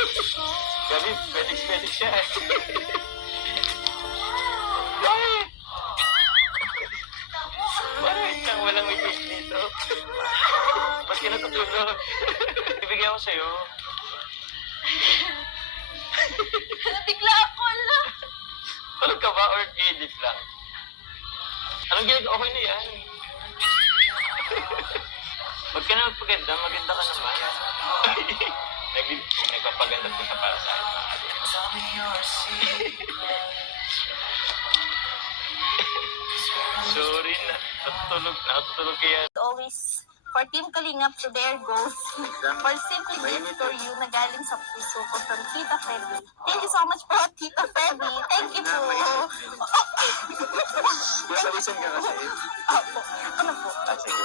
Gabi, pwede siya. Bakit? Bakit nang walang may face dito? Ba't ka natutulog? Ibigay ako sa'yo. Nabigla ako, ala. Tulog ka ba or edit lang? Anong ginagawa? Okay na yan. Huwag ka na magpaganda, maganda ka naman. Nagpapaganda po siya para sa akin. Sorry na, natutulog kaya. Always, for Team Kalingap to their goals. For simply gifts for you na galing sa puso ko from Tita Feby. Thank you so much po, Tita Feby. Thank you po. Nasabisan ka kasi. Opo. Ano po? Sige.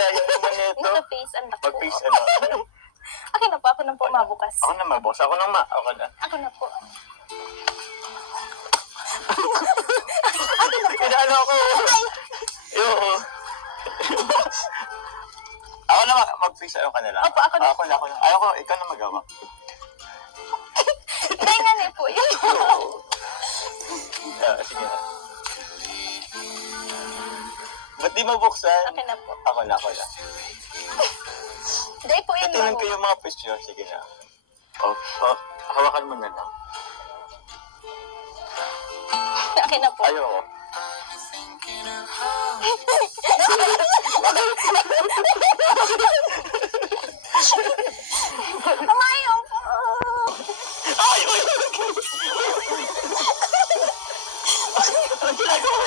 Ayaw naman nito. Naka-face and ako. Mag-face ano. Akin na po, ako na po mabukas. Ako na maboss. Ako na Ako na. Ako na po. Kailangan ako. Oo. Ako na mag-face. Ayaw ka na lang. Opo, ako na. Ako na. Ayaw ko. Ikaw na magawa. Hindi nga na po yun. Sige na. Ba't di mabuksan? Akin na po. Ako na. Hindi po yun. Itunan ko yung mga picture. Sige na. Hawakan mo na lang. Akin na po. Ayoko. Amayo po. Ang ginagawa mo?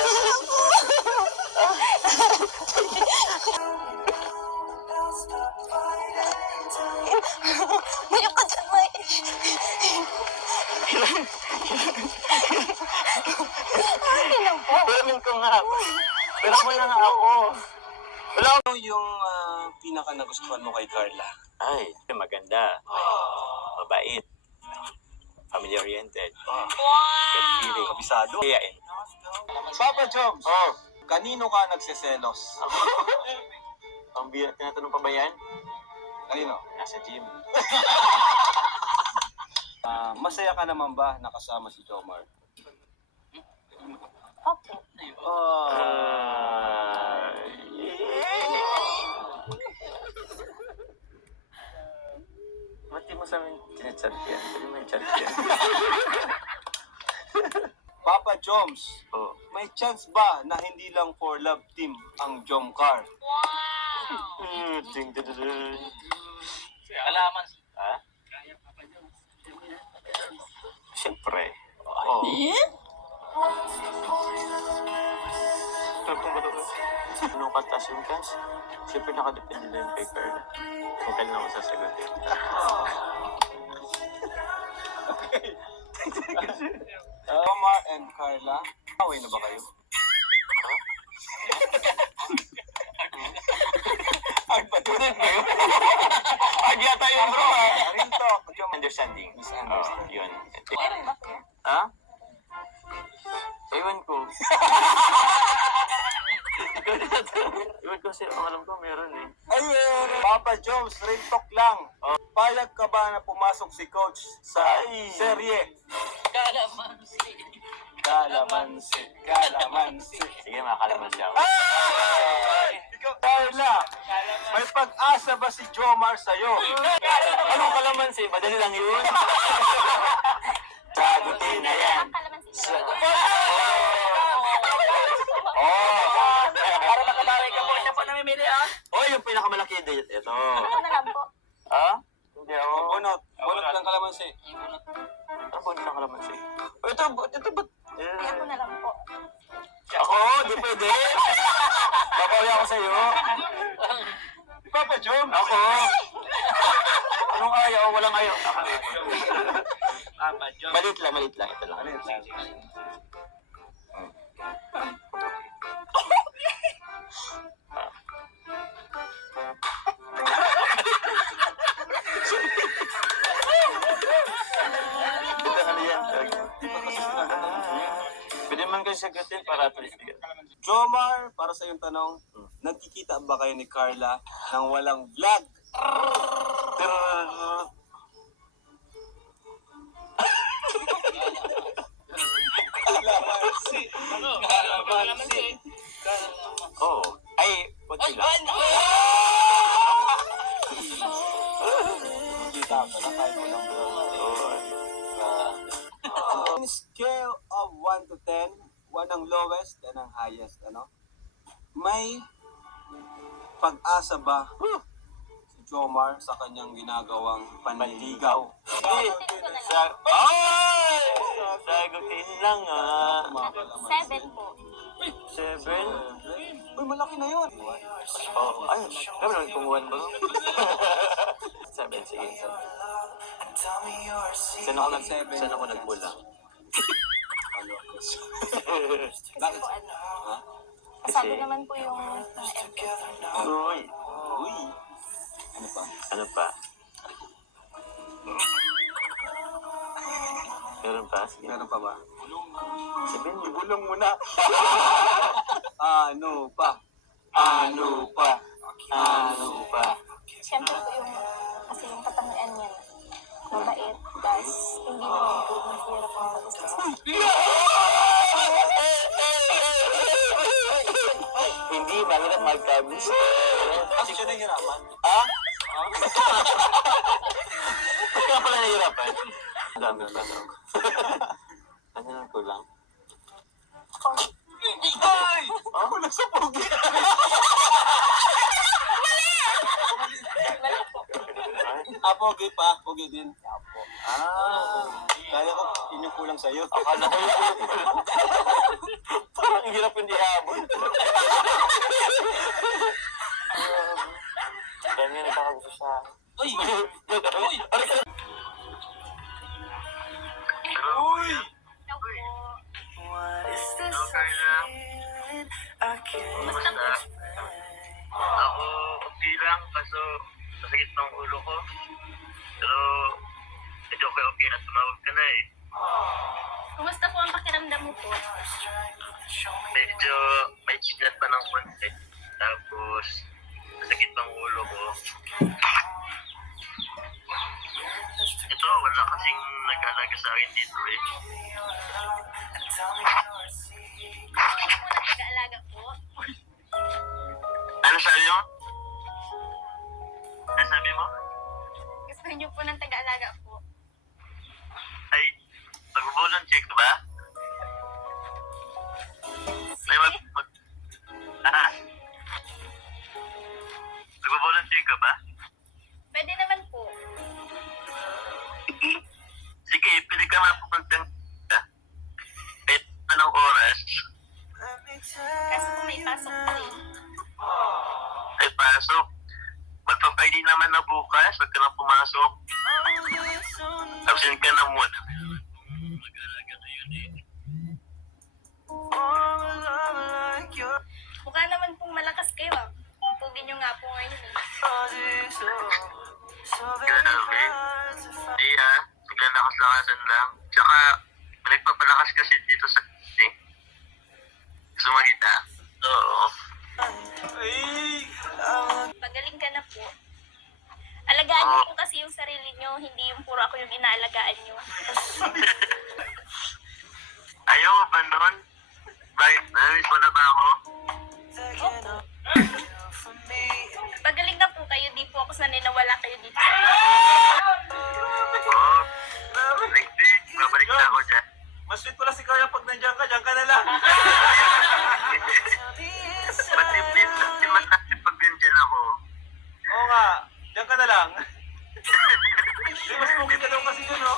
Mayo ka dyan, May. Akin na po. Piramin ko nga. Pira mo na nga ako. Wala ako. Ano yung pinaka nagustuhan mo kay Carla? Ay, maganda. Mabait. Family-oriented. Good-feeling. Kabisado? Kayain. Papa Joms, Oh. kanino ka nagseselos? Ang tinatanong pa ba yan? Kanino? Nasa gym. Masaya ka naman ba nakasama si Jomar? Opo. Ba't di mo sa amin chinachat yan? Pwede mo yung chat yan. Papa Joms, Oh. may chance ba na hindi lang for love team ang Jomcar? Ding, ding, ding. Alaman. Ha? Siyempre. Oo. Anong katas yung chance? Siyempre nakadepende na yung kay Carla. Kung kailan ako sasagutin. Jomar and Carla, away na ba kayo? Hard ba ito? Hard yata yung bro ha? Rinto, Understanding. Misunderstanding. Yun. Meron ba po? Ha? Ewan ko. Ewan ko kasi ang alam ko meron eh. Ayun! Papa Joms, real talk lang. Payag ka ba na pumasok si Coach sa serye? Kalamansi. Sige, makakalaman siya. Ikaw, Carla, may pag-asa ba si Jomar sa'yo? Anong kalamansi? Madali lang yun. Sagutin na yan. Ang kalamansi na. Para makabari ka po. Siya po namimili ah. Oh, yung pinakamalaki date. Ito. Ano na lang po? Ha? Hindi ako. Bunot ng kalamansi. Ano ba ng kalamansi? Ito ba't? Ay, ako na lang po. Ako? Di pwede. Babawi ako sa'yo. Papa Jom, Ako. Anong ayaw? Walang ayaw. Papa John. Malit lang. Ito lang. Ano yan? Pwede man kayo sagutin para at least. Jomar, para sa iyong tanong, nagkikita ba kayo ni Carla nang walang vlog? In scale of 1 to 10, 1 ang lowest, 10 ang highest, ano? May pag-asa ba si Jomar sa kanyang ginagawang panligaw? Sagutin lang ah. 7 po. 7? Uy, malaki na yun. Oh, ay, kami naman kumuhan ba? 7, sige. Saan ako saan ako nagbulang? Bakit? Po, ano, Ha? sabi naman po yung mga Uy, Uy. Ano pa? ano pa? Meron pa? Sige. Meron pa ba? Sabihin mo. Bulong mo na. Ano pa? Ano pa? Ano pa? Siyempre po yung, kasi yung katangian niya, mabait, guys, hindi naman po mahirap ang mag-isip. Hindi, mahirap magkabis. Kasi siya nahihirapan. Ha? Kaya pala nahihirapan? Ang dami pa no? Ano lang kulang? Ay! Ako lang sa pogi. Pogi pa. Pogi din. Kaya ko, yun yung kulang sa'yo. Akala ko yung kulang. Parang hirap hindi habol. Dami nga nagkakagusto sa akin. Uy! Uy! Uy! Ako, okay lang, kaso masakit ng ulo ko. Pero, medyo okay na tumawag ka na eh. Kumusta po ang pakiramdam mo po? Medyo may chilat pa ng konti. Tapos, masakit ng ulo ko. Ito, wala kasing nag-alaga sa akin dito eh. Hindi po nag-aalaga po. Ano sabi mo? Ano sabi mo? Gusto niyo po ng taga-alaga po. Ay, mag-volunteer ka ba? May mag-volunteer ka ba? Pwede naman po. Sige, pili ka nga pupuntang kahit anong oras. Kaso po may pasok po eh. Ay, pasok. Magpapaydi naman na bukas. Huwag ka na pumasok. Absent ka na muna. Mag-alaga na yun eh. Mukha naman pong malakas kayo ah. Pugin niyo nga po ngayon eh. Grabe. Hindi ah. Naglalakas-lakasan lang. Tsaka, nagpapalakas kasi dito sa eh. Gusto mo kita? Oo. Pagaling ka na po. Alagaan niyo po kasi yung sarili niyo, hindi yung puro ako yung inaalagaan niyo. Ayaw mo ba nun? Bakit? Namiss mo na ba ako? Opo. Pagaling na po kayo, di po ako sanay na wala kayo dito. Oo. Next week, babalik na ako dyan. Mas sweet pala si Kaya pag nandiyan ka na lang. Pati please, hindi man natin pag nandyan ako. Oo nga, diyan ka na lang. Mas pogi ka daw kasi dyan, no?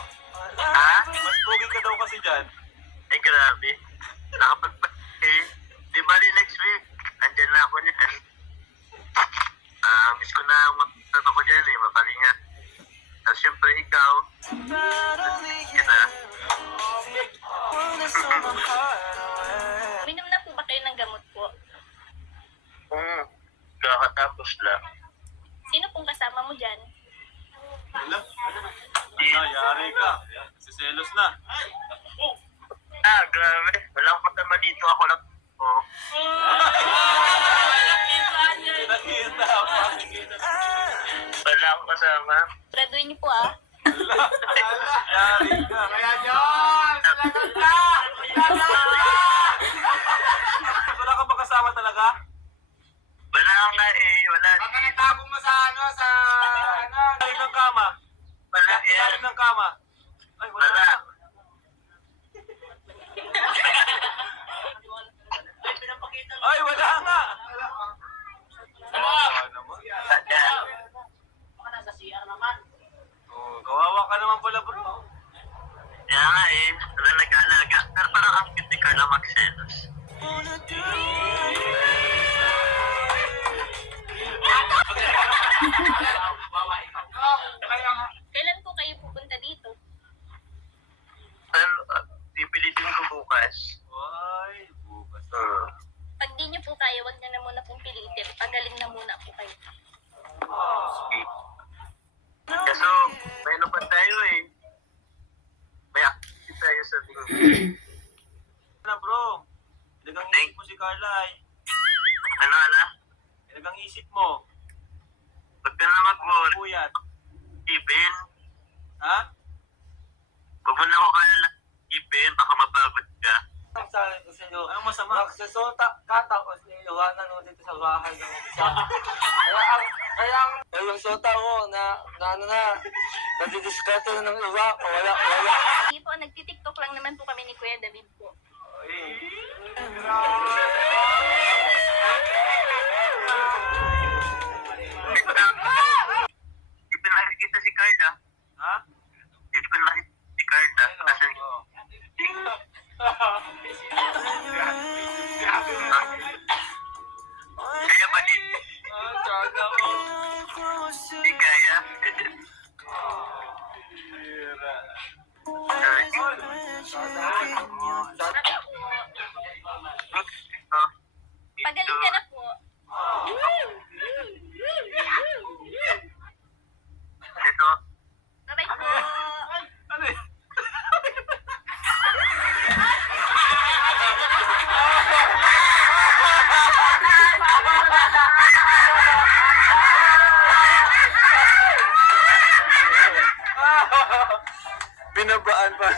Ha? Mas pogi ka daw kasi dyan. Ay, grabe. Nakapag-pag di bali next week. Andyan na ako niyan. Miss ko na magpunta ako dyan eh, mapalinga. Tapos syempre ikaw. Kita. Minom na po ba kayo ng gamot po? Kakatapos lang. Sino pong kasama mo dyan? Wala. Yari ka. Siselos na. Grabe. Walang kasama dito ako lang. Oh. Nakita. Wala akong kasama. Graduin niyo po ah. Yari ka. Kaya Diyos! Lagot ka! Wala ka ba kasama talaga? Wala nga eh. Wala. Baka natago mo sa sa ilalim ng kama. Wala yan. Ilalim ng kama. Ay, wala. Wala. Carla magselos. Kailan po kayo pupunta dito? Pero, pipilitin ko bukas. Ay, bukas. Pag di niyo po kaya, wag niyo na muna pong pilitin. Pagaling na muna po kayo. Okay. Kaso, may ano pa tayo eh. May activity tayo sa linggo. Na bro, ilagang isip mo si Carla ay. Ano? Ilagang isip mo. Ba't ka na mag-work? Puyat. Ipin? Ha? Huwag mo na ako kaya ipin, baka mapagod ka. Ang sabi ko sa inyo, Anong masama? magsusulta ka tapos iiwanan mo dito sa bahay ng isa. Kaya yung suta mo na nadidiskarte na ng iba, wala. Hindi po, nagtitiktok lang naman po kami ni Kuya David po. Di pa nakikita si Carla. Ha? Di pa nakikita si Carla. Kasi, kaya ba di? Di kaya? Pagaling ka na po. Ito, Bye-bye po. Ano eh? Binabaan pa.